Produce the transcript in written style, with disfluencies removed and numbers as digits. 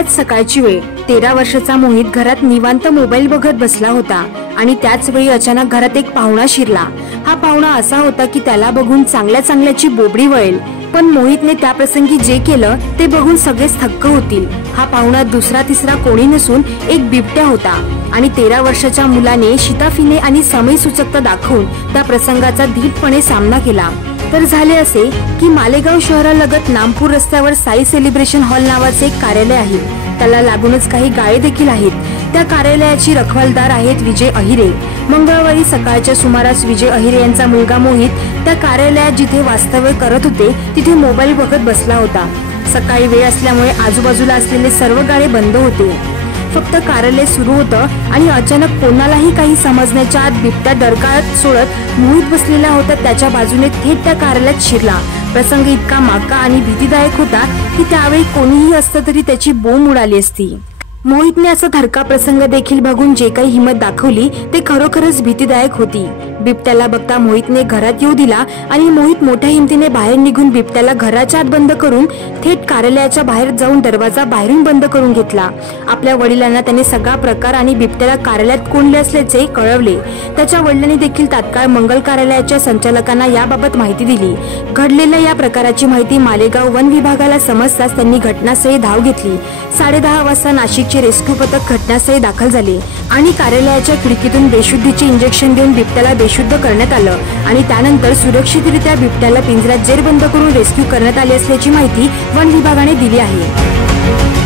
बऱ्याच सकाळची वेळ 13 वर्षाचा मोहित घरात निवांत मोबाईल बघत बसला होता आणि त्याच वेळी अचानक घरात एक पाहुणा शिरला। हा पाहुणा असा होता की त्याला बघून चांगल्या चांगल्याची बोबडी वळेल, पण मोहितने त्या प्रसंगी जे केलं ते बघून सगळेच थक्क होतील। हा पाहुणा दुसरा तिसरा कोणी नसून एक बिबट्या होता आणि 13 वर्षाच्या मुलाने शिताफीने आणि समय सूचकता दाखवून त्या प्रसंगाचा धीटपणे सामना केला। तर झाले असे की मालेगाव शहरालगत नामपूर रस्त्यावर साई सेलिब्रेशन हॉल नावाचे एक कार्यालय आहे। त्याला लागूनच काही गाळे देखील आहेत। त्या कार्यालयाची रखवालदार आहेत विजय अहिरे। मंगळवारी सकाळच्या सुमारास विजय अहिरे यांचा मुलगा मोहित त्या कार्यालयात जिथे वास्तव्य करत होते तिथे मोबाईल बघत बसला होता। सकाळी वेळ असल्यामुळे आजूबाजूला असलेले सर्व गाळे बंद होते। फक्त कार्यालय सुरू होतं आणि अचानक कोणालाही काही समजण्याच्या आत बिबट्या डरकाळत सोडत मोहित बसलेला होता त्याच्या बाजूने थेट त्या कार्यालयात शिरला। प्रसंग इतका माका आणि भीतीदायक होता की त्यावेळी कोणीही असतं तरी त्याची बोंब उडाली असती। मोहितने असा धडका प्रसंग देखील बघून जे काही हिंमत दाखवली ते खरोखरच भीतीदायक होती। बिबट्याला बघता मोहितने घरात येऊ दिला आणि मोहित मोठ्या हिमतीने बाहेर निघून बिबट्याला घराच्या आत बंद करून थेट कार्यालयाच्या बाहेर जाऊन दरवाजा बाहेरून बंद करून घेतला। आपल्या वडिलांना त्याने सगळा प्रकार आणि बिबट्याला कार्यालयात कोंडले असल्याचे कळवले। त्याच्या वडिलांनी देखील तात्काळ मंगल कार्यालयाच्या संचालकांना याबाबत माहिती दिली। घडलेल्या या प्रकाराची माहिती मालेगाव वन विभागाला समजताच त्यांनी घटनास्थळी धाव घेतली। 10:30 वाजता नाशिकचे रेस्क्यू पथक घटनास्थळी दाखल झाले आणि कार्यालयाच्या खिडकीतून बेशुद्धीचे इंजेक्शन देऊन बिबट्याला बेशुद्ध करण्यात आलं आणि त्यानंतर सुरक्षितरित्या बिबट्याला पिंजऱ्यात जेरबंद करून रेस्क्यू करण्यात आले असल्याची माहिती वन विभागाने दिली आहे।